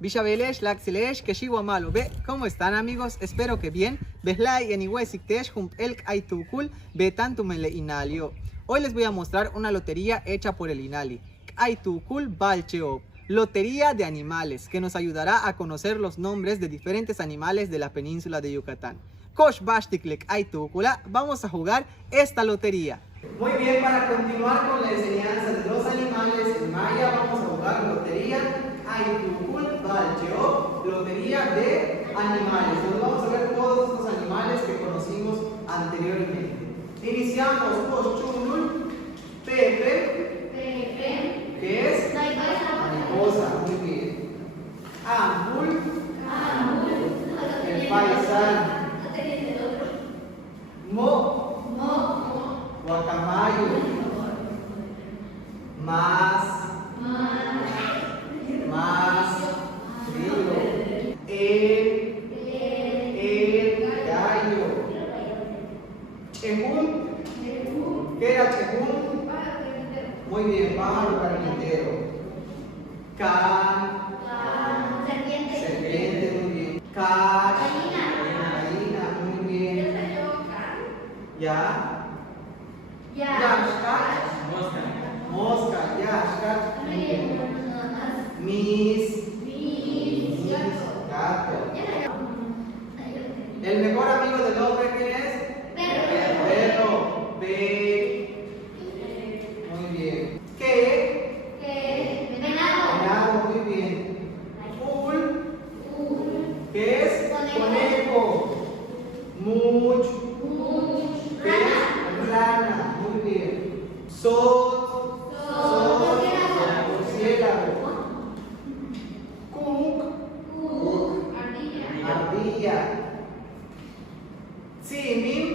Bishabelesh, Laxilesh, Keshiwa Malo. Ve, ¿cómo están amigos? Espero que bien. Behlai en Iwesiktesh, Hump Elk Aitukul, Betantumele Inalio. Hoy les voy a mostrar una lotería hecha por el Inali. Aitukul Balcheo. Lotería de animales, que nos ayudará a conocer los nombres de diferentes animales de la península de Yucatán. Kosh Bashtiklek Aitukula, vamos a jugar esta lotería. Muy bien, para continuar con la enseñanza de los animales en maya, vamos a jugar lotería Aitukul Balcheo, lotería de animales, donde vamos a ver todos estos animales que conocimos anteriormente. Iniciamos con Chunul, Pepe, que es mariposa, muy bien. Ambul, el paisán. Guacamayo. Más río. El gallo. Chejún. ¿Qué era chejún? Muy bien, pájaro carpintero. Serpiente, muy bien. Gallina, muy bien. Mosca, yashkat, muy bien. Gato. El mejor amigo del hombre, ¿quién es? Perro. Muy bien. Venado, muy bien. ¿Qué es? Conejo. Rana, muy bien. Murciélago. Ardilla. Simin.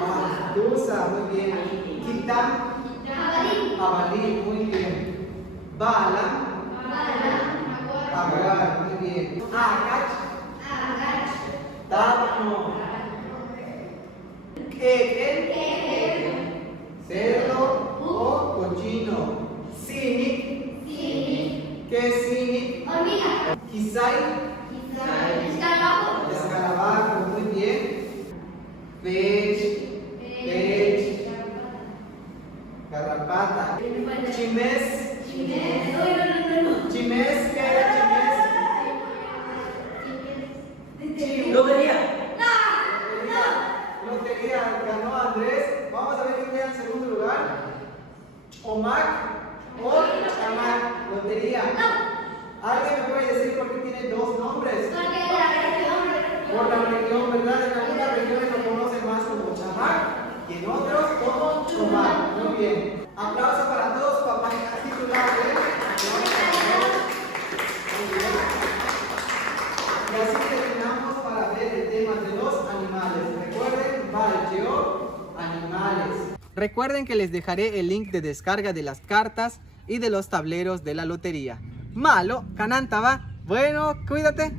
Balusa, muy bien. Kitam. Jabalí, muy bien. Bala. Agar, muy bien. Agach. Tábano. Cerdo o cochino. Cinic. ¿Qué es cinic? Quizay. Escarabajo, muy bien. Pech. Garrapata. Chimes. Chimes, ¿qué era chimes? Lotería. Lotería, ganó Andrés. Vamos a ver quién queda en segundo lugar. Omac o Chamac. Lotería. ¿Alguien me puede decir por qué tiene dos nombres? Por la región, ¿verdad? En algunas regiones lo conocen más como Chamac y en otros como Omac. Muy bien. Aplauso para todos, papá titular. Muy bien. Y así terminamos para ver el tema de los animales. Recuerden, Balcheo, animales. Recuerden que les dejaré el link de descarga de las cartas y de los tableros de la lotería. Malo, Canantaba. Bueno, cuídate.